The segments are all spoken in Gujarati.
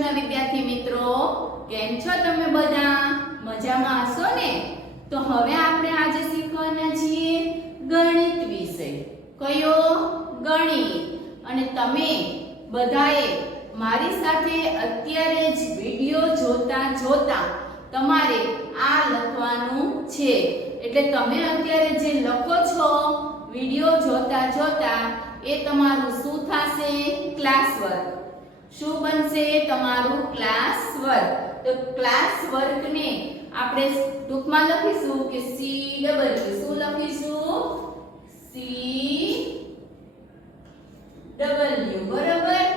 કૃષ્ણ વિદ્યાર્થી મિત્રો, કેમ છો તમે બધા? મજામાં હશો ને? તો હવે આપણે આજે શીખવાના છીએ ગણિત વિષય. કયો? ગણિત. અને તમે બધાએ મારી સાથે અત્યારે જ વિડિયો જોતા તમારે આ લખવાનું છે. એટલે તમે અત્યારે જે લખો છો વિડિયો જોતા એ તમારું શું થશે? Class work. શું બનશે? તમારું ક્લાસ વર્ક. તો ક્લાસ વર્ક ને આપણે ટૂંકમાં લખીશું કે CW. શું લખીશું? CW. બરાબર.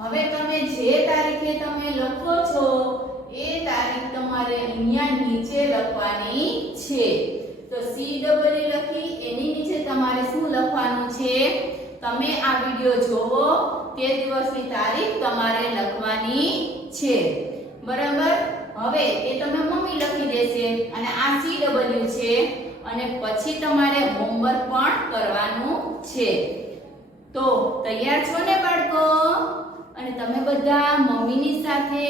હવે તમે જે તારીખે તમે લખો છો એ તારીખ તમારે અહીંયા નીચે લખવાની છે. તો CW લખી એની નીચે તમારે શું લખવાનું છે? તમે આ વિડિયો જોવો તે દિવસની તારીખ તમારે લખવાની છે. બરાબર. હવે એ તમે મમ્મી લખી દેશે અને આ CW છે અને પછી તમારે હોમવર્ક પણ કરવાનું છે. તો તૈયાર છો ને બાળકો? અને તમે બધા મમ્મીની સાથે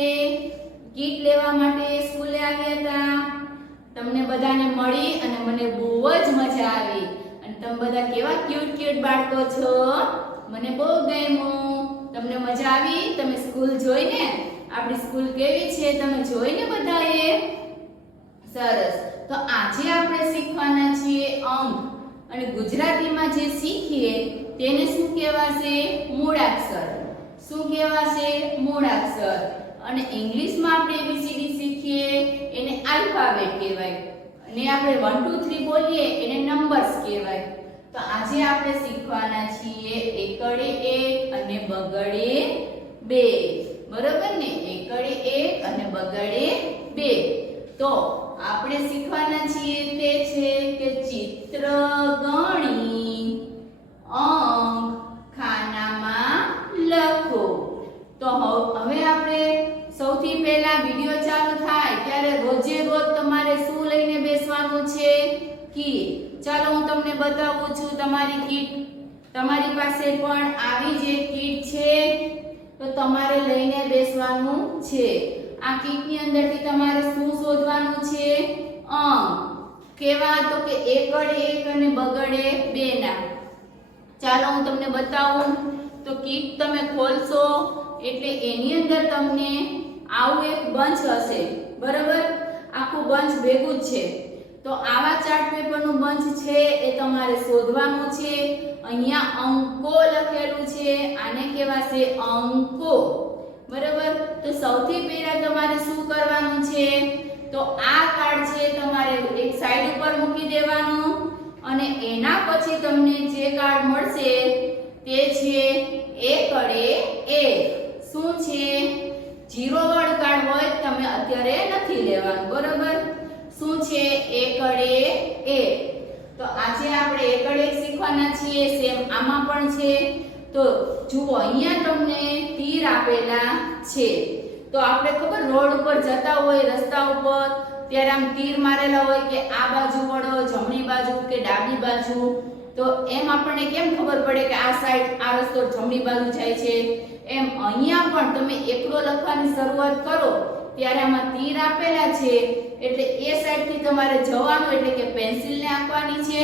કીટ લેવા માટે સ્કૂલે આવ્યા હતા. તમને બધાને મળી અને મને બહુ જ મજા આવી. અને તમે બધા કેવા ક્યુટ બાળકો છો. મને બહુ ગમ્યું. તમને મજા આવી? તમે સ્કૂલ જોઈને આપણી સ્કૂલ કેવી છે તમે જોઈને બધાએ? સરસ. તો આજે આપણે શીખવાના છીએ અંક. અને ગુજરાતીમાં જે શીખીએ તેને શું કહેવાશે? મૂળાક્ષર. શું કહેવાશે? મૂળાક્ષર. અને ઇંગ્લિશમાં આપણે ABCD શીખીએ એને આલ્ફાબેટ કહેવાય. અને આપણે 1 2 3 બોલીએ એને નંબર્સ કહેવાય. તો આજે આપણે શીખવાના છીએ એકડે એક અને બગડે બે. બરોબર ને? એકડે એક અને બગડે બે. તો આપણે શીખવાના છીએ તે છે કે ચિત્ર ગણી અંક ખાનામાં લખો. તો હવે આપણે સૌથી પહેલા વિડિયો ચાલુ થાય ત્યારે રોજે રોજ તમારે શું લઈને બેસવાનું છે? કીટ. ચાલો હું તમને બતાવું છું તમારી કીટ. તમારી પાસે પણ આવી જ એક કીટ છે. તો તમારે લઈને બેસવાનું છે. આ કીટની અંદરથી તમારે શું શોધવાનું છે? અંક. કેવા? તો કે એકડે એક અને બગડે બે ના. ચાલો હું તમને બતાવું. તો કીટ તમે ખોલશો એટલે એની અંદર તમને આવું એક બંચ હશે. બરાબર? આખું બંચ ભેગું જ છે. તો આવા ચાર્ટ પેપરનું બંચ છે એ તમારે શોધવાનું છે. અહીંયા અંકો લખેલું છે. આને કહેવાશે અંકો. બરાબર? તો સૌથી પહેલા તમારે શું કરવાનું છે? તો આ કાર્ડ છે તમારે એક સાઈડ ઉપર મૂકી દેવાનું અને એના પછી તમને જે કાર્ડ મળશે તે છે એકડે એક. શું છે? 0 વાળું કાર્ડ હોય તમે અત્યારે નથી લેવાનું. બરાબર? શું છે? એકડે એક. તો આજે આપણે એકડે એક શીખવાના છીએ. સેમ આમાં પણ છે. તો જુઓ અહીંયા તમને તીર આપેલા છે. તો આપણે ખબર રોડ ઉપર જતા હોય રસ્તા ઉપર ત્યારે આમ તીર મારેલા હોય કે આ બાજુ વળો, જમણી બાજુ કે ડાબી બાજુ. તો એમ આપણને કેમ ખબર પડે કે આ સાઈડ આ રસ્તો જમણી બાજુ જાય છે? એમ અહીંયા પણ તમે એકડો લખવાની શરૂઆત કરો ત્યારે આમાં તીર આપેલા છે એટલે એ સાઈડથી તમારે જવાનું. એટલે કે પેન્સિલને આંકવાની છે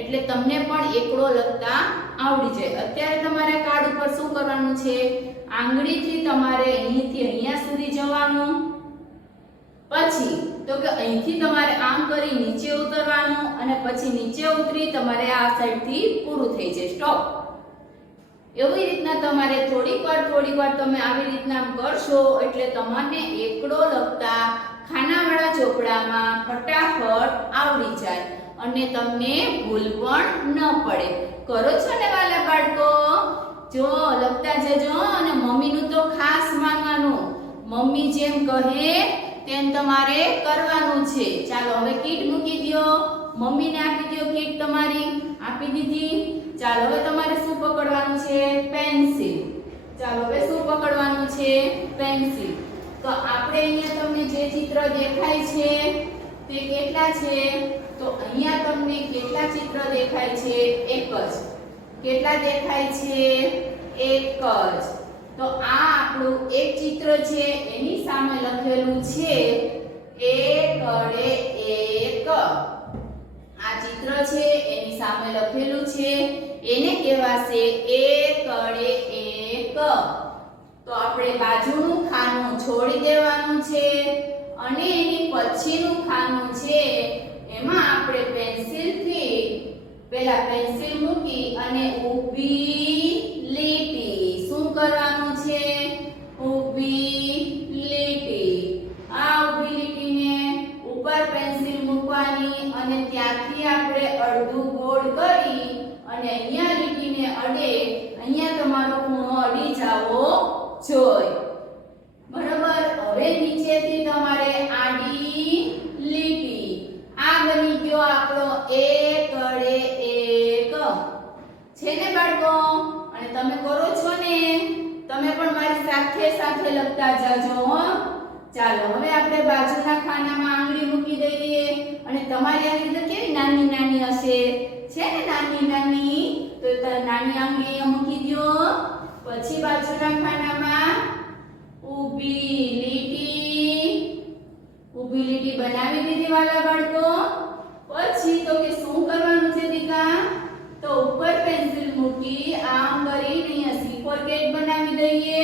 એટલે તમને પણ એકડો લખતા આવડી જાય. અત્યારે તમારે કાર્ડ ઉપર શું કરવાનું છે? આંગળીથી તમારે અહીંથી અહીંયા સુધી જવાનું. પછી તો કે અહીંથી તમારે આમ કરી નીચે ઉતરવાનું અને પછી નીચે ઉતરી તમારે આ સાઈડથી પૂરું થઈ જાય. સ્ટોપ. એવી રીતના તમારે થોડીક વાર તમે આવી રીતના કરશો એટલે તમને એકડો લખતા ખાનાવાળા ચોપડામાં ફટાફટ આવડી જાય અને તમને ભૂલ પણ ન પડે. કરો છો ને વાલા બાળકો? જો લખતા જજો અને મમ્મીનું તો ખાસ માનવાનું. મમ્મી જેમ કહે તેમ તમારે કરવાનું છે. ચાલો હવે કીટ મૂકી દો. મમ્મીને આપી દો કીટ. તમારી આપી દીધી. ચાલો હવે તમારે શું પકડવાનું છે? પેન્સિલ. ચાલો હવે શું પકડવાનું છે? પેન્સિલ. તો આપણે અહીંયા તમને જે ચિત્ર દેખાય છે તે કેટલા છે? તો અહીંયા તમને કેટલા ચિત્ર દેખાય છે? એક જ. કેટલા દેખાય છે? એક જ. તો આ આપણું એક ચિત્ર છે, એની સામે લખેલું છે એકડે એક. આ ચિત્ર છે એની સામે લખેલું છે, એને કહેવાશે એકડે એક. તો આપણે બાજુનું ખાનું છોડી દેવાનું છે અને એની પછીનું ખાનું છે એમાં આપણે પેન્સિલથી પહેલા પેન્સિલ મૂકી અને ઊભી લીટી શું કરવાનું છે? ઊભી લીટી. આ ઊભી લીટીને ઉપર પેન્સિલ મૂકવાની અને ત્યાંથી આપણે અડધું ગોળ કરી અને અહીંયા લીટીને અડે, અહીંયા તમારો ખૂણો અડી જાવો જોઈએ. બરાબર. હવે નીચેથી તમારે આડી લીટી. આ બની ગયો આપણો એકડે એક છે ને બાળકો? અને તમે કરો છો ને? તમે પણ મારી સાથે સાથે લખતા જાજો હો. ચાલો હવે આપણે બાજુના ખાનામાં આંગળી મૂકી દઈએ અને તમારી આંગળી તો કેવી નાની નાની હશે, છે ને નાની નાની? તો નાની આંગળી અહીંયા મૂકી દો. પછી બાજુના ખાનામાં ઊભી લીટી. ઊભી લીટી બનાવી દીધી વાલા બાળકો. પછી તો કે શું કરવાનું છે દીકા? તો ઉપર પેન્સિલ મૂકી આમ કરીને અહીંયા C4 બનાવી દઈએ.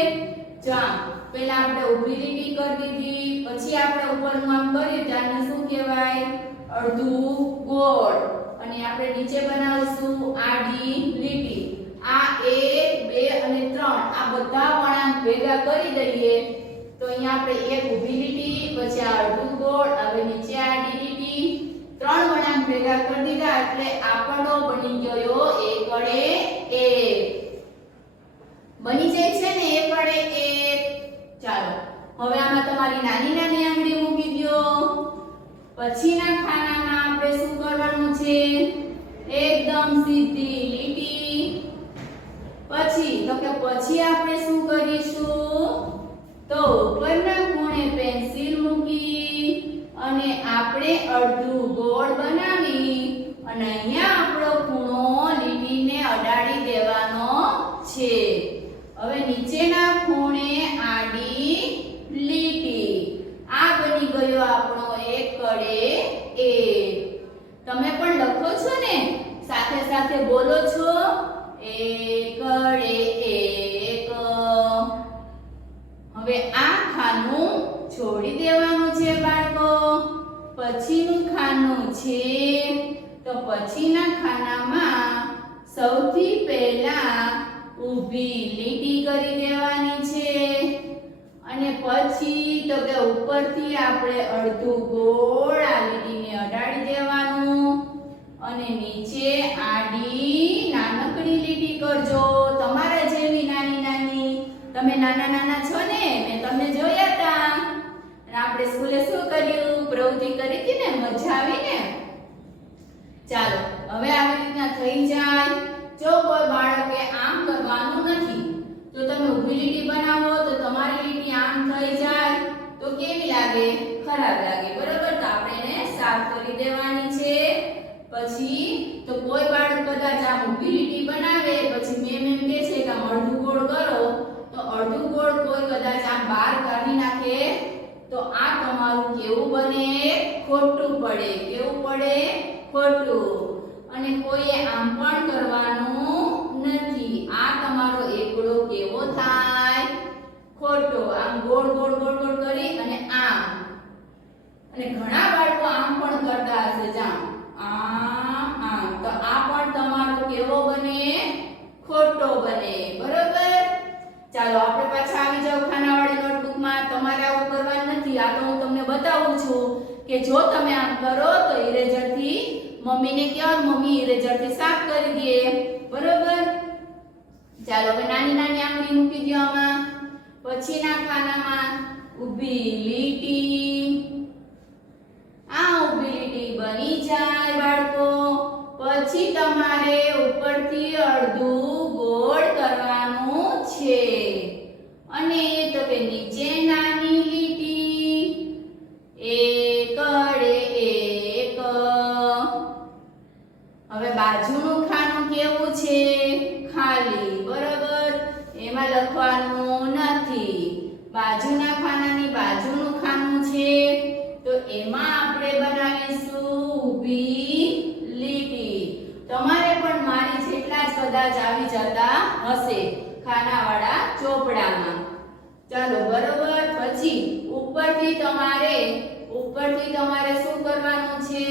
જા પહેલા આપણે ઊભી લીટી કરી દીધી, પછી આપણે ઉપરનું આમ કર્યું ત્યારને શું કહેવાય? અડધું ગોળ. અને આપણે નીચે બનાવીશું આડી લીટી. આ 1 2 અને 3 આ બધા વળાંક ભેગા કરી દઈએ તો અહીંયા આપણે એક ઊભી લીટી, પછી આ અડધું ગોળ, હવે નીચે આડી લીટી, 3 વળાંક ભેગા કરી દીધા એટલે આપણો બની ગયો એકડે એક. બની જાય છે ને એકડે એક. ચાલો હવે આમાં તમારી નાની નાની આંગળી મૂકી દો. પછીના ખાનામાં આપણે શું કરવાનું છે? એકદમ સીધી લીટી. પછી તો કે પછી આપણે શું કરીશું? તો ઉપરના ખૂણે પેન્સિલ મૂકી અને આપણે અડધું ગોળ બનાવી અને અહીંયા આપણો ખૂણો લીટીને અડાડી દેવાનો છે. હવે નીચેના ખૂણે આડી લીટી. આ બની ગયો આપણો એકડે એક. તમે પણ લખો છો ને? સાથે સાથે બોલો છો એકડે એક. હવે આ ખાનું છોડી દેવાનું છે બાળકો. પછીનું ખાનું છે તો પછીના ખાનામાં સૌથી પહેલા ઊભી લીટી કરી દેવાની છે અને પછી તો કે ઉપરથી આપણે અડધું ગોળ આ લીટીને અડાડી દેવાનું અને નીચે આડી નાનકડી લીટી કરજો. તમારા જેવી નાની નાની. તમે નાના નાના છો ને? મેં તમને જોયા હતા. અને આપણે સ્કૂલે શું કર્યું? પ્રવૃત્તિ કરી હતી ને? મજા આવી ને? ચાલો હવે આવી રીતના થઈ જાય. જો કોઈ બાળકે આમ કરવાનું નથી તો તમે ઊભી લીટી બનાવો તો તમારી લીટી આમ થઈ જાય તો કેવી લાગે? ખરાબ લાગે. બરાબર. તો આપણે એને સાફ કરી દેવાની છે. પછી તો કોઈ બાળક કદાચ આમ ઊભી લીટી બનાવે પછી મેમ એમ કહે છે કે આમ અડધું ગોળ કરો તો અડધું ગોળ કોઈ કદાચ આમ બહાર કાઢી નાખે તો આ તમારું કેવું બને? ખોટું પડે. કેવું પડે? ખોટું. અને કોઈએ આમ પણ કરવાનું નથી. આ તમારો એકડો કેવો થાય? ખોટો. આમ ગોળ ગોળ ગોળ ગોળ કરી અને આમ. અને ઘણા બાળકો આમ પણ કરતા હશે. જામ આમ આમ. તો આ પણ તમારો કેવો બને? ખોટો બને. બરોબર. ચાલો આપણે પાછા આવી જાવ ખાનાવાળી નોટબુકમાં. તમારે આવું કરવાનું નથી. આ તો હું તમને બતાવું છું કે જો તમે આમ કરો તો ઇરેઝરથી મમ્મીને કહો, મમ્મી ઇરેઝરથી સાફ કરી દે. બરોબર. ચાલો હવે નાની નાની આંગળી મૂકી દો આમાં. પછીના ખાનામાં ઊભી લીટી. આ ઊભી લીટી બની જાય બાળકો. પછી તમારે ઉપરથી અડધું ગોળ કરવાનું છે અને તો કે નીચે નાની લીટી. એકડે એક. હવે બાજુનું ખાનું કેવું છે? ખાલી. બરાબર. એમાં લખવાનું કદાચ આવી જતા હશે ખાનાવાળા ચોપડામાં. ચાલો બરોબર. પછી ઉપરથી તમારે શું કરવાનું છે?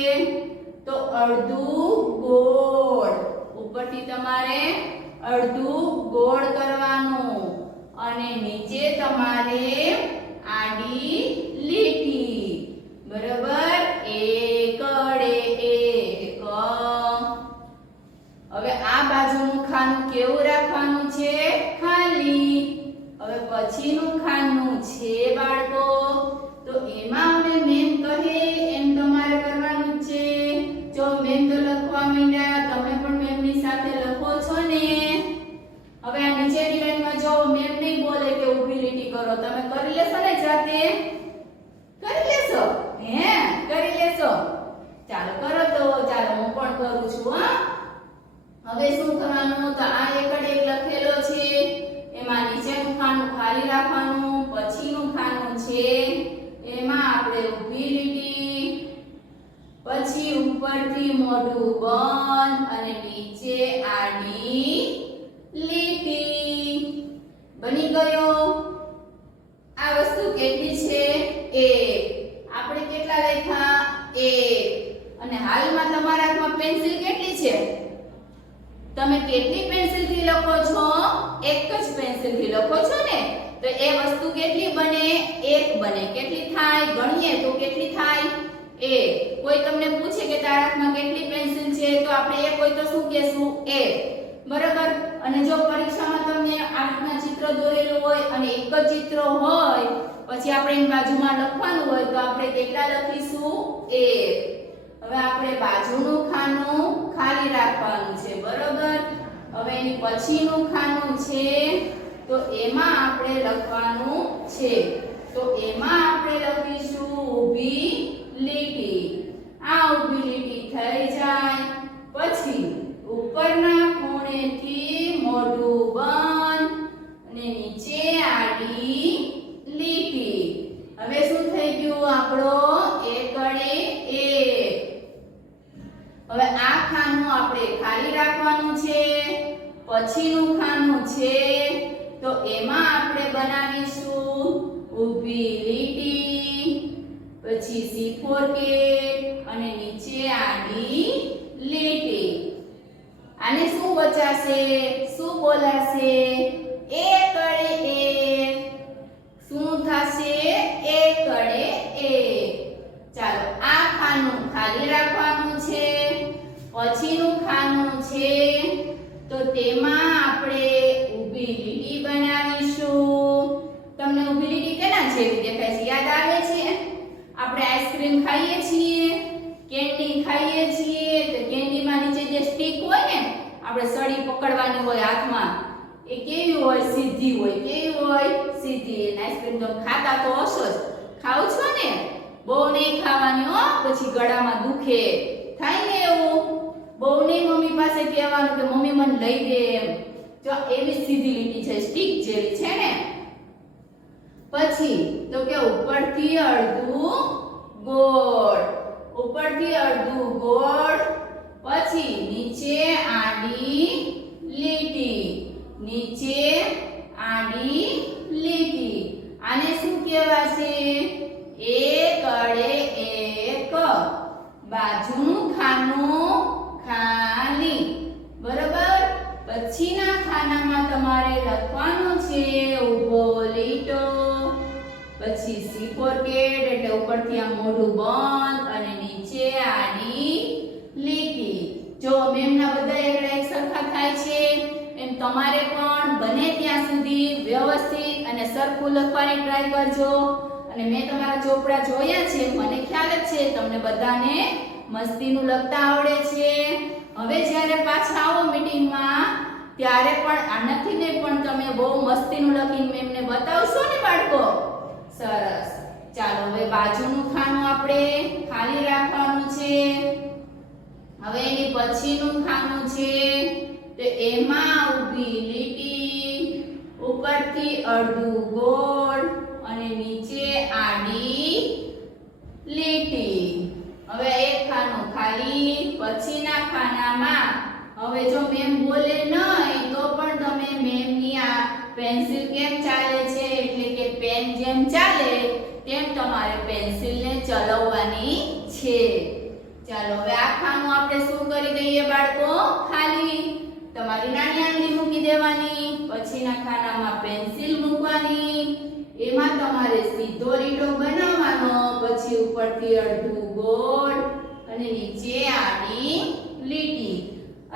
તો અડધું ગોળ. ઉપરથી તમારે અડધું ગોળ કરવાનું અને નીચે તમારે આડી લીટી. બરોબર. એકડે એક. હવે આ બાજુનું ખાનું કેવું રાખવાનું છે? ખાલી. હવે પછીનું ખાનું છે બાળકો, તો એમાં અમે મેમ કહે એમ તમારે કરવાનું છે. જો મેમ તો લખવા માંડ્યા, તમે પણ મેમની સાથે લખો છો ને. હવે આ નીચેની લાઈનમાં જો મેમ નહીં બોલે કે ઊભી લીટી કરો, તમે કરી લેશો ને જાતે? કરી લેશો? કરી લેશો? ચાલો કરો તો. ચાલો હું પણ કરું છું. હવે શું કરવાનું? તો આ એકડ એક લખેલો છે, એમાં નીચેનું ખાનું ખાલી રાખવાનું, પછીનું ખાનું છે એમાં આપણે ઊભી લીટી, પછી ઉપરથી મોઢું બંધ અને નીચે આડી લીટી. બની ગયો. આ વસ્તુ કેટલી છે? 1. આપણે કેટલા લખ્યા? 1. અને હાલમાં તમારા હાથમાં પેન્સિલ કેટલી છે? તમે કેટલી પેન્સિલથી લખો છો? એક જ પેન્સિલથી લખો છો ને, તો એ વસ્તુ કેટલી બને? 1 બને. કેટલી થાય? ગણીએ તો કેટલી થાય? 1. કોઈ તમને પૂછે કે તારા હાથમાં કેટલી પેન્સિલ છે, તો આપણે એક હોય તો શું કહેશું? 1. બરાબર. અને જો પરીક્ષામાં તમને આ રીતના ચિત્ર દોરેલું હોય અને એક જ ચિત્ર હોય, પછી આપણે એની બાજુમાં લખવાનું હોય, તો આપણે કેટલા લખીશું? 1. હવે આપણે બાજુનું ખાનું ખાલી રાખવાનું છે. બરોબર. હવે એની પછીનું ખાનું છે, તો એમાં આપણે લખવાનું છે. તો એમાં આપણે લખીશું ઊભી લીટી. આ ઊભી લીટી થઈ જાય પછી ઉપરના ખૂણેથી મોઢું બંધ અને નીચે આડી લીટી. હવે શું થઈ ગયું? આપણો એકડે એક. હવે આ ખાનું આપણે ખાલી રાખવાનું છે, પછીનું ખાનું છે, તો એમાં આપણે બનાવીશું ઊભી લીટી, પછી C4 અને નીચે આડી લીટી. આને શું બચાશે? શું બોલાશે? એકડે એક. શું થશે? એકડે એક. ચાલો આ ખાનું ખાલી રાખવાનું છે, પછીનું ખાનું છે, તો તેમાં આપણે ઊભી લીટી બનાવીશું. તમને ઊભી લીટી કેના જેવી દેખાય છે? યાદ આવે છે? આપણે આઈસ્ક્રીમ ખાઈએ છીએ, કેન્ડી ખાઈએ છીએ, તો કેન્ડીમાં નીચે જે સ્ટીક હોય ને, આપણે સળી પકડવાની હોય હાથમાં, એ કેવી હોય? સીધી હોય. કેવી હોય? સીધી. અને આઈસ્ક્રીમ તો ખાતા તો હશો જ. ખાવ છો ને? બહુ નહીં ખાવાની હો, પછી ગળામાં દુખે થાય ને એવું. બહુ નહીં મમ્મી પાસે કહેવાનું કે મમ્મી મને લઈ દે એમ. જો એવી સીધી લીટી છે, સ્ટીક જેવી છે ને. પછી તો કે ઉપરથી અડધું ગોળ. ઉપરથી અડધું ગોળ, પછી નીચે આડી લીટી. નીચે આડી લીટી. આને શું કહેવાશે? એકડે એક. બાજુનું ખાનું ખાલી. બરોબર. પછીના ખાનામાં તમારે લખવાનું છે ઊભો લીટો, પછી C4 એટલે ઉપરથી આ મોઢું બંધ અને નીચે આડી લીટી. જો મેમના બધા એકડા એક સરખા થાય છે એમ તમારે પણ બને ત્યાં સુધી વ્યવસ્થિત અને સરખું લખવાની ટ્રાય કરજો. અને મેં તમારા ચોપડા જોયા છે, મને ખ્યાલ જ છે તમને બધાને મસ્તીનું લખતા આવડે છે. હવે જ્યારે પાછા આવો મીટિંગમાં ત્યારે પણ આનાથી ને પણ તમે બહુ મસ્તીનું લખીને મેમને બતાવશો ને બાળકો? સરસ. ચાલો હવે બાજુનું ખાનું આપણે ખાલી રાખવાનું છે. હવે એની પછીનું ખાનું છે, તો એમાં ઊભી લીટી, ઉપરથી અડધું ગોળ અને નીચે આડી લીટી. હવે એક ખાનું ખાલી, પછીના ખાનામાં હવે જો મેમ બોલે નહીં તો પણ તમે મેમની આ પેન્સિલ કેમ ચાલે છે એટલે કે પેન જેમ ચાલે તેમ તમારે પેન્સિલને ચલાવવાની છે. ચાલો હવે આ ખાનું આપણે શું કરી દઈએ બાળકો? ખાલી. તમારી નાની આંગળી મૂકી દેવાની, પછીના ખાનામાં પેન્સિલ મૂકવાની, એમાં તમારે સીધો લીટો બનાવવાનો, પછી ઉપરથી અડધું ગોળ અને નીચે આડી લીટી.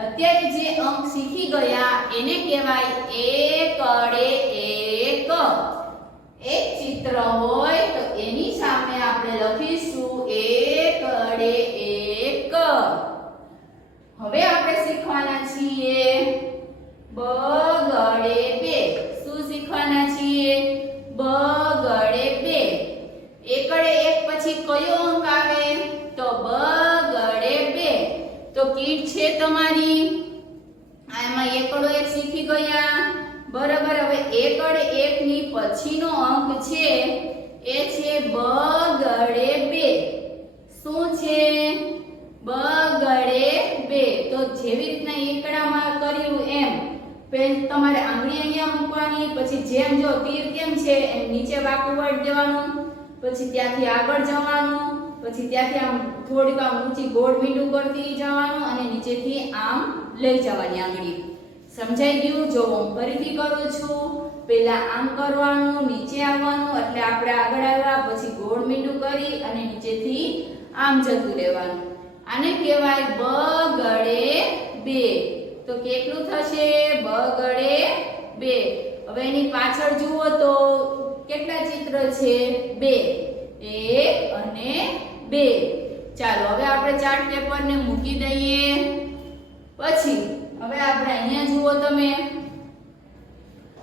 અત્યારે જે અંક શીખી ગયા એને કહેવાય એકડે એક. એક ચિત્ર હોય તો એની સામે આપણે લખીશું એકડે એક. હવે આપણે શીખવાના છીએ બગડે બે. શું શીખવાના છીએ? બગડે બે. એકડે એક પછી કયો અંક આવે? તો બગડે બે. તો કીટ છે તમારી. આમાં એકડો એક શીખી ગયા બરાબર. હવે એકડે એક ની પછીનો અંક છે એ છે બગડે બે. શું છે? બગડે બે. તો જેવી રીતના એકડામાં કર્યું એમ પેન તમારે આંગળી અહીંયા મૂકવાની, પછી જેમ જો તીર કેમ છે એમ નીચે વાંકું વાળી દેવાનું, પછી ત્યાંથી આગળ જવાનું, પછી ત્યાંથી આમ થોડીક આમ ઊંચી ગોળ મીંડું કરતી જવાનું અને નીચેથી આમ લઈ જવાની આંગળી. સમજાઈ ગયું? જો હું ફરીથી કરું છું. પહેલા આમ કરવાનું, નીચે આવવાનું એટલે આપણે આગળ આવ્યા, પછી ગોળ મીંડું કરી અને નીચેથી આમ જતું રહેવાનું. આને કહેવાય બગડે બે. તો કેટલું થશે? બગડે બે. હવે એની પાછળ જુઓ તો કેટલા ચિત્ર છે? બે. એક અને બે. ચાલો હવે આપણે ચાર્ટ પેપરને મૂકી દઈએ. પછી હવે આપણે અહીંયા જુઓ તમે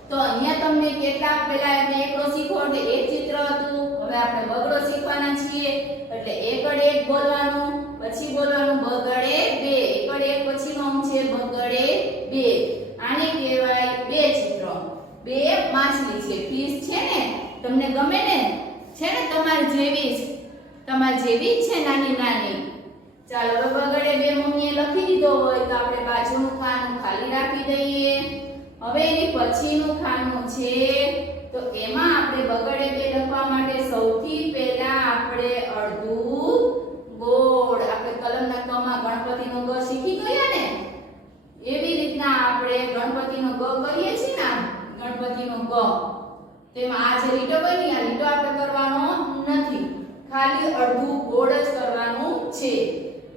તો અહીંયા તમને કેટલા પહેલા એમને એકડો શીખો એટલે એક ચિત્ર હતું. હવે આપણે બગડો શીખવાના છીએ એટલે એકડે એક બોલવાનું, પછી બોલવાનું બગડે બે. એકડે એક પછીનો અંક છે બગડે બે. આને કહેવાય બે ચિત્ર. બે માછલી છે, ફિશ છે ને, તમને ગમે ને? છે ને તમારી જેવી જ, તમારી જેવી જ છે નાની નાની. ચાલો હવે બગડે બે મમ્મીએ લખી દીધો હોય તો આપણે બાજુનું ખાનું ખાલી રાખી દઈએ. હવે એની પછીનું ખાનું છે તો એમાં આપણે બગડે બે લખવા માટે સૌથી પહેલા આપણે અડધું ગોળ, આપણે કલમના કમાં ગણપતિનો ગ શીખી ગયા ને એવી રીતના આપણે ગણપતિનો ગ કરીએ છીએ ને, ગણપતિનો ગ તેમાં આ જે લીટો બની આ લીટો આપણે કરવાનો નથી, ખાલી અડધું ગોળ જ કરવાનું છે.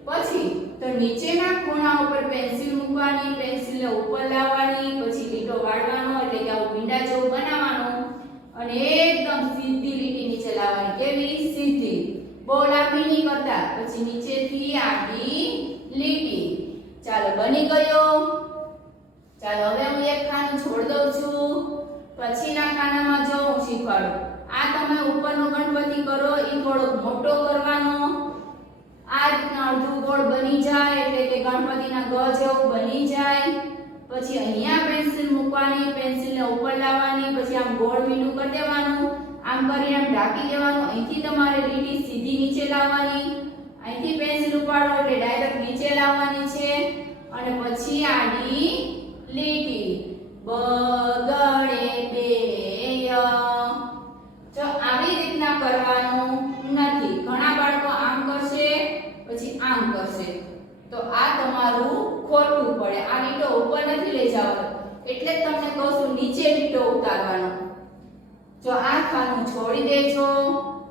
પછી તો નીચેના ખૂણા ઉપર પેન્સિલ મૂકવાની, પેન્સિલને ઉપર લાવવાની, પછી લીટો વાળવાનો એટલે કે આવું મીંડા જેવું બનાવવાનું અને એકદમ સીધી લીટી નીચે લાવવાની. કેવી? સીધી, બહુ લાંબી નહીં કરતા. પછી નીચેથી આડી લીટી. ચાલો બની ગયો. ચાલો હવે હું એક ખાનું છોડ દઉં છું. પછીના ખાનામાં જો હું શીખવાડું. આ તમે ઉપરનો ગણપતિ કરો એ થોડો મોટો કરવાનો. આ રીતના અડધું ગોળ બની જાય એટલે કે ગણપતિના ગ જેવું બની જાય. પછી અહીંયા પેન્સિલ મૂકવાની, પેન્સિલને ઉપર લાવવાની, પછી આમ ગોળ મીંડું કરી દેવાનું, આમ કરીને આમ ઢાંકી દેવાનું. અહીંથી તમારે લીટી સીધી નીચે લાવવાની, અહીંથી પેન્સિલ ઉપાડો એટલે ડાયરેક્ટ નીચે લાવવાની છે અને પછી આડી લીટી. બગડે બે. જો આવી રીતના કરવાનું નથી. ઘણા બાળકો આમ કરશે પછી આમ કરશે તો આ તમારું ખોટું પડે. આ લીટો ઉપર નથી લઈ જવાનો એટલે જ તમને કહું છું નીચે લીટો ઉતારવાનો. જો આ ખાનું છોડી દેજો.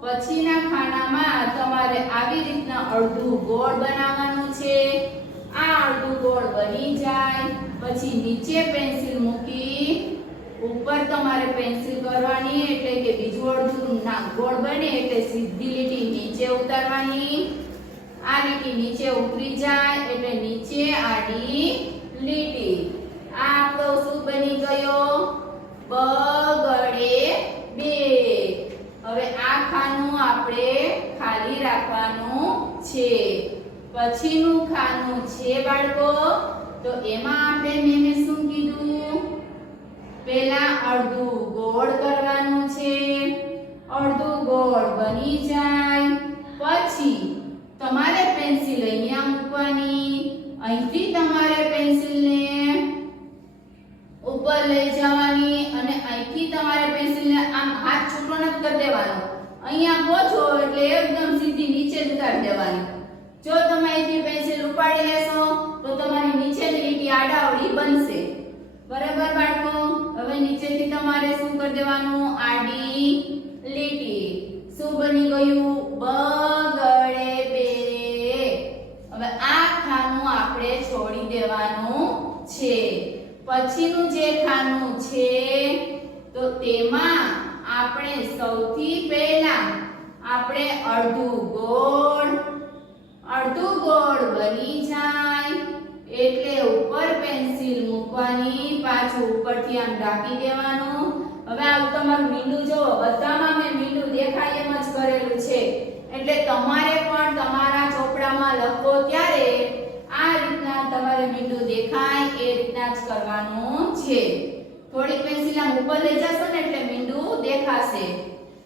પછીના ખાનામાં તમારે આવી રીતના અડધું ગોળ બનાવવાનું છે. આ અડધું ગોળ બની જાય પછી નીચે પેન્સિલ મૂકી ઉપર તમારે પેન્સિલ કરવાની એટલે કે બીજું અડધું ગોળ બને એટલે સીધી લીટી નીચે ઉતારવાની. આ લીટી નીચે ઉતરી જાય એટલે નીચે આડી લીટી. આ આપણો શું બની ગયો? બગડે બે. હવે આ ખાનું આપણે ખાલી રાખવાનું છે. પછીનું ખાનું છે બાળકો તો એમાં આપણે મેમે શું કીધું? પહેલા અડધું ગોળ કરવાનું છે. અડધું ગોળ બની જાય પછી તમારે પેન્સિલ અહીંયા મૂકવાની અહીંથી તમારે પેન્સિલને ઉપર લઈ જવાની અને અહીંથી તમારે પેન્સિલને આમ હાથ છૂટો નથી કરી દેવાનો. અહીંયા પહોંચો એટલે એકદમ સીધી નીચે ઉતારી દેવાની. જો તમે અહીંથી પેન્સિલ ઉપાડી લેશો તો તમારી નીચેની લીટી આડાવડી બનશે. બરાબર બાળકો? હવે નીચેથી તમારે શું કરી દેવાનું? આડી લીટી. શું બની ગયું? બગડે બે. હવે આ ખાનું આપણે છોડી દેવાનું છે. પછીનું જે ખાનું છે તો તેમાં આપણે સૌથી પહેલા આપણે અડધું ગોળ બની જાય એટલે ઉપર પેન્સિલ મૂકવાની, પાછું ઉપરથી આમ ઢાંકી દેવાનું. હવે આ તમારું મીંડું જો બધામાં મેં મીંડું દેખાય એમ જ કરેલું છે એટલે તમારે પણ તમારા ચોપડામાં લખો ત્યારે આ રીતના તમારે મીંડું દેખાય એ રીતના જ કરવાનું છે. થોડી પેન્સિલ આમ ઉપર લઈ જશો ને એટલે મીંડું દેખાશે.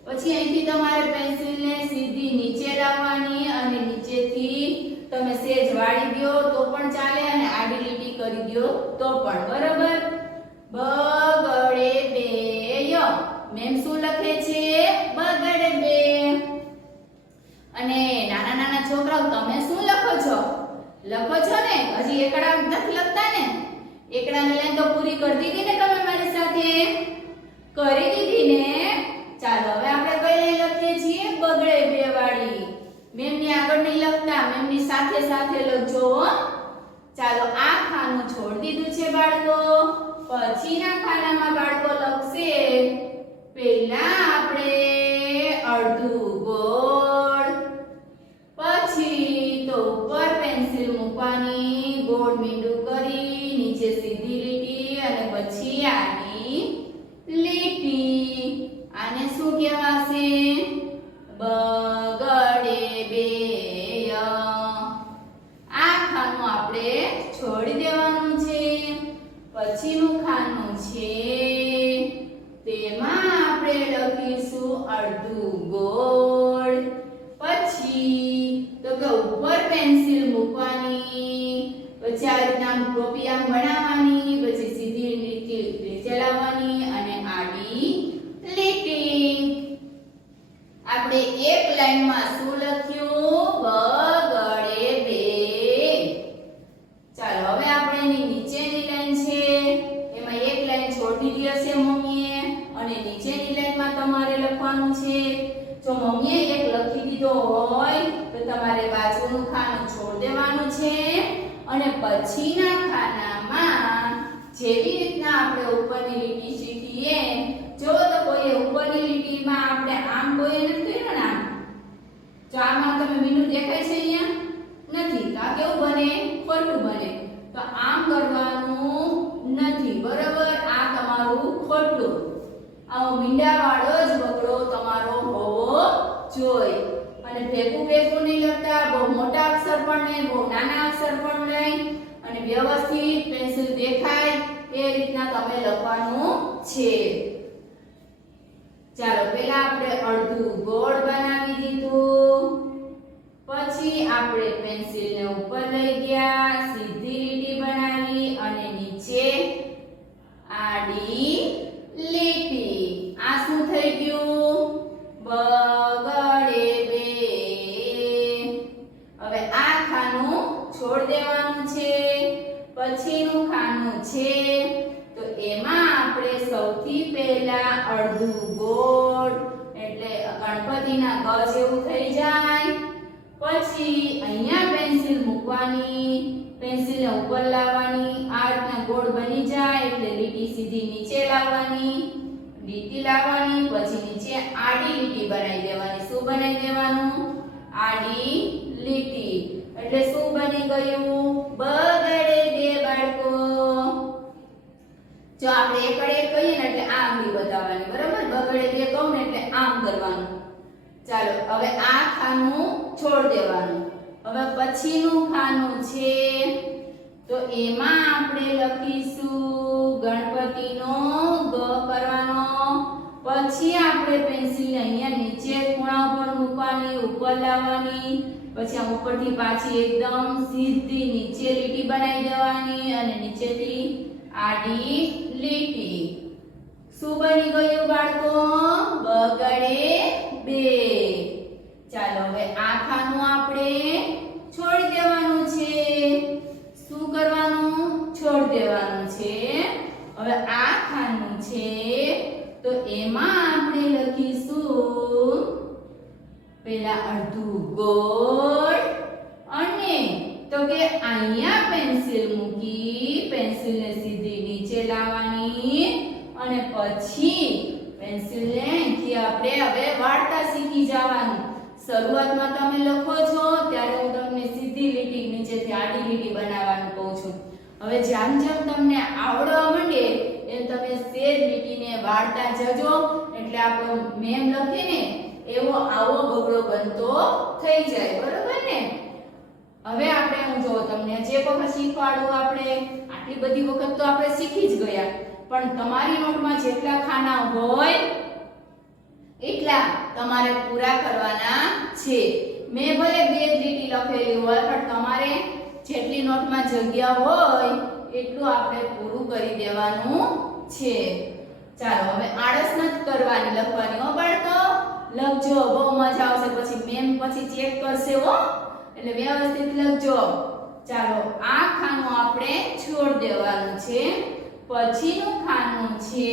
પછી અહીંથી તમારે પેન્સિલને સીધી નીચે લાવવાની અને નીચેથી તમે સેજ વાળી દો તો પણ ચાલે અને આડી લીટી કરી દો તો પણ. બરાબર? બગડે બે. મેમ શું લખે છે? બગડે બે. અને નાના નાના છોકરાઓ તમે શું લખો છો? લખો છો ને? હજી એકડા નથી લખતા ને? એકડાની લાઈન તો પૂરી કરી દીધી ને તમે મારી સાથે? કરી દીધી ને? ચાલો હવે આપણે કઈ લાઈન લખીએ છીએ? બગડે બે વાળી. મેમની આગળ નહીં લખતા, મેમની સાથે સાથે લખજો. ચાલો આ ખાનું છોડી દીધું છે બાળકો. પછીના ખાનામાં બાળકો લખશે પહેલા આપણે અડધું ગોળ, પછી તો ઉપર પેન્સિલ મૂકવાની, ગોળ મીંડું કરી નીચે સીધી લીટી અને પછી આડી લીટી. આને શું કહેવાશે? બગડે બે. આ ખાનું આપણે છોડી દેવાનું છે. પછીનું ખાનું છે તેમાં આપણે લખીશું અડધું ગોળ, પછી તો કે ઉપર પેન્સિલ મૂકવાની, પછી આ રીતના ટોપી આમ બનાવવાની, પછી સીધી લીટી નીચે લાવવાની અને આડી લીટી. આપણે એક લાઈનમાં શું લખ્યું? બગડે બે. ચાલો હવે આપણે એની નીચેની લાઈન છે એમાં એક લાઈન છોડી દીધી હશે મમ્મીએ અને નીચેની લાઈનમાં તમારે લખવાનું છે. જો મમ્મીએ એક લખી દીધો હોય તો તમારે બાજુનું ખાનું છોડી દેવાનું છે અને પછીના ખાનામાં જેવી રીતના આપણે ઉપરની લીટી શીખીએ. જો તો કોઈ ઉપરની લીટીમાં આપણે આમ કોઈ નથી કર્યું ને આમ. જો આમાં તમે મીંડું દેખાય છે અહીંયા? નથી. તો આ કેવું બને? ખોટું બને. તો આમ કરવાનું નથી. બરાબર? આ તમારું ખોટું. આવો મીંડાવાળો જ બગડો તમારો હોવો જોઈએ. અને ભેગું નહીં લખતા, બહુ મોટા અક્ષર પણ નહીં, બહુ નાના અક્ષર પણ નહીં અને વ્યવસ્થિત પેન્સિલ દેખાય એ રીતના તમે લખવાનું છે. ચાલો પહેલા આપણે અડધું ગોળ બનાવી દીધું, પછી આપણે પેન્સિલને ઉપર લઈ ગયા, સીધી લીટી બનાવી અને નીચે આડી લીટી. આ શું થઈ ગયું? બગડે બે. હવે આ ખાનું છોડી દેવાનું છે. પછીનું ખાનું છે તો એમાં આપણે સૌથી પહેલા અડધું ગોળ એટલે ગણપતિના ગ જેવું થઈ જાય. પછી અહીંયા પેન્સિલ મૂકવાની, પેન્સિલને ઉપર લાવવાની, આ રીતના ગોળ બની જાય એટલે લીટી સીધી નીચે લાવવાની, લીટી લાવવાની, પછી નીચે આડી લીટી બનાવી દેવાની. શું બનાવી દેવાનું? આડી લીટી. એટલે શું બની ગયું? બગડે બે બાળકો. જો આપણે એકડે કહીએ ને એટલે આમ બી બતાવવાની. બરાબર? બગડે બે કહું ને એટલે આમ કરવાનું. ચાલો હવે આ ખાનું છોડ દેવાનું. હવે પછીનું ખાનું છે તો એમાં આપણે લખીશું ગણપતિનો ગ કરવાનો, પછી આપણે પેન્સિલને અહીંયા નીચે ખૂણા ઉપર મૂકવાની, ઉપર લાવવાની, પછી આમ ઉપરથી પાછી એકદમ સીધી નીચે લીટી બનાવી દેવાની અને નીચેથી આડી લીટી. શું બની ગયું બાળકો? બગડે 2. ચાલો હવે આ ખાનું આપણે છોડી દેવાનું છે. શું કરવાનું? છોડી દેવાનું છે. હવે આ ખાનું છે તો એમાં આપણે લખીશું પેલા અડધું ગોળ અને તો કે અહીંયા પેન્સિલ મૂકી પેન્સિલને સીધી નીચે લાવવાની અને પછી પેન્સિલને અહીંથી આપણે હવે વાળતા શીખી જવાનું. શરૂઆતમાં તમે લખો છો ત્યારે હું તમને સીધી લીટી નીચેથી આડી લીટી બનાવવાનું કહું છું. હવે જેમ જેમ તમને આવડવા માંડે એમ તમે સેજ લીટીને વાળતા જજો એટલે આપણો મેમ લખીને એવો આવો બગડો બનતો થઈ જાય. બરોબર ને? હવે આપણે હું જો તમને જે વખત શીખવાડું આપણે આટલી બધી વખત તો આપણે શીખી જ ગયા પણ તમારી નોટમાં જેટલા ખાના હોય એટલા તમારે પૂરા કરવાના છે. મેં ભલે 2 લીટી લખેલી હોય પણ તમારે જેટલી નોટમાં જગ્યા હોય એટલું આપણે પૂરું કરી દેવાનું છે. ચાલો હવે આળસ નથી કરવાની, લખવાની હો બાળકો. લખજો, બહુ મજા આવશે. પછી મેમ પછી ચેક કરશે હો, એટલે વ્યવસ્થિત લખજો. ચાલો આ ખાનું આપણે છોડ દેવાનું છે. પછીનું ખાનું છે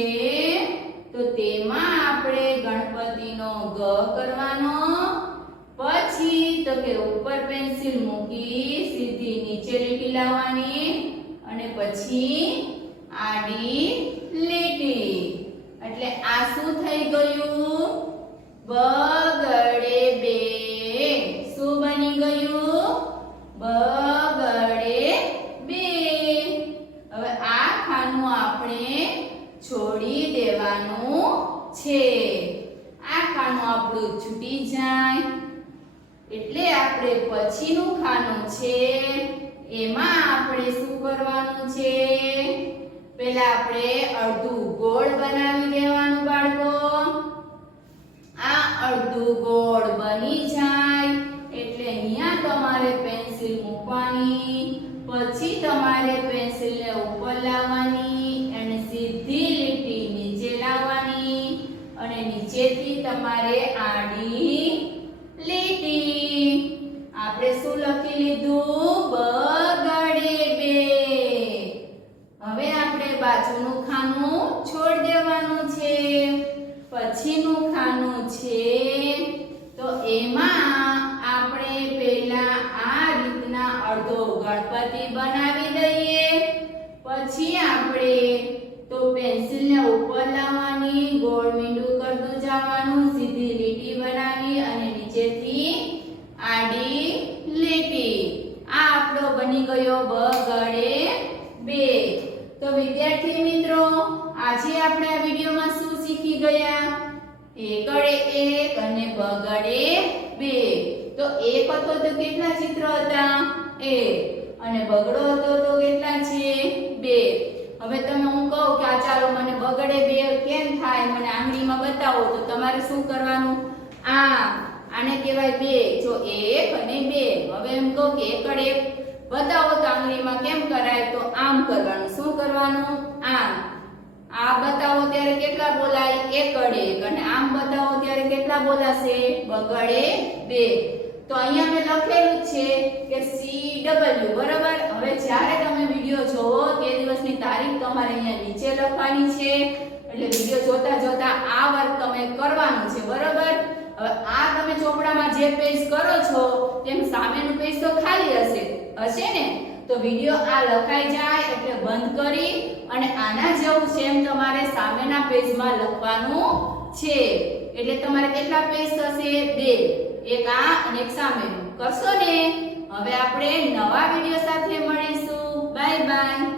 તો તેમાં આપણે ગણપતિનો ગ કરવાનો. પછી તો કે ઉપર પેન્સિલ મૂકી સીધી નીચે લીટી લાવવાની અને પછી આડી લીટી. એટલે આ શું થઈ ગયું? બગડે 2. શું બની ગયું? બગડે 2. હવે આ ખાનું આપણે છોડી દેવાનું છે. આ ખાનું આપણું છૂટી જાય એટલે આપણે પછીનું ખાનું છે એમાં આપણે શું કરવાનું છે? પહેલા આપણે અડધું ગોળ બનાવી દેવાનું બાળકો. આ અડધું ગોળ બની જાય એટલે અહીંયા તમારે પેન્સિલ મૂકવાની. પછી તમારે પેન્સિલને ઉપર લાવવાની અને સીધી લીટી નીચે લાવવાની અને નીચેથી તમારે આડી લીટી. આપણે શું લખી લીધું? બગડે 2. હવે આપણે બાજુનું ખાનું છોડી દેવાનું છે. પછીનું ખાનું છે તો એમાં આપણે પહેલા આ રીતના અડધો ગણપતિ બનાવી દઈએ. પછી આપણે તો પેન્સિલને ઉપર લાવવાની, ગોળ મીંડું કરતું જવાનું, સીધી લીટી બનાવી અને નીચેથી આડી લીટી. આ આપણો બની ગયો બગડે 2. તો વિદ્યાર્થી મિત્રો આજે આપણે આ વિડિયોમાં શું શીખી ગયા? એકડે 1 અને બગડે 2. તો એક હતો તો કેટલા ચિત્ર હતા? 1 અને બગડો હતો તો કેટલા છે? 2. હવે તમે હું કહું કે આ ચાલો મને બગડે 2 કેમ થાય મને આંગળીમાં બતાવો તો તમારે શું કરવાનું? આને કહેવાય 2. જો 1 અને 2. હવે એમ કહું કે એકડે બતાવો તો આંગળીમાં કેમ કરાય? તો આમ કરવાનું. શું કરવાનું? આમ. આ બતાવો ત્યારે કેટલા બોલાય? એકડે 1 અને આમ બતાવો ત્યારે કેટલા બોલાશે? બગડે 2. તો અહીંયા મેં લખેલું છે કે CW. બરાબર? હવે જ્યારે તમે વિડિયો જોવો તે દિવસની તારીખ તમારે અહીંયા નીચે લખવાની છે. એટલે વિડિયો જોતા જોતા આ વર્ક તમે કરવાનું છે. બરાબર? હવે આ તમે ચોપડામાં જે પેજ કરો છો તેમ સામેનું પેજ તો ખાલી હશે ને? તો વિડિયો આ લખાઈ જાય એટલે બંધ કરી અને આના જેવું સેમ તમારે સામેના પેજમાં લખવાનું છે. એટલે તમારે કેટલા પેજ થશે? 2. એક આ અને એક સામેનું. કરશો ને? હવે આપણે નવા વિડિયો સાથે મળીશું. Bye bye.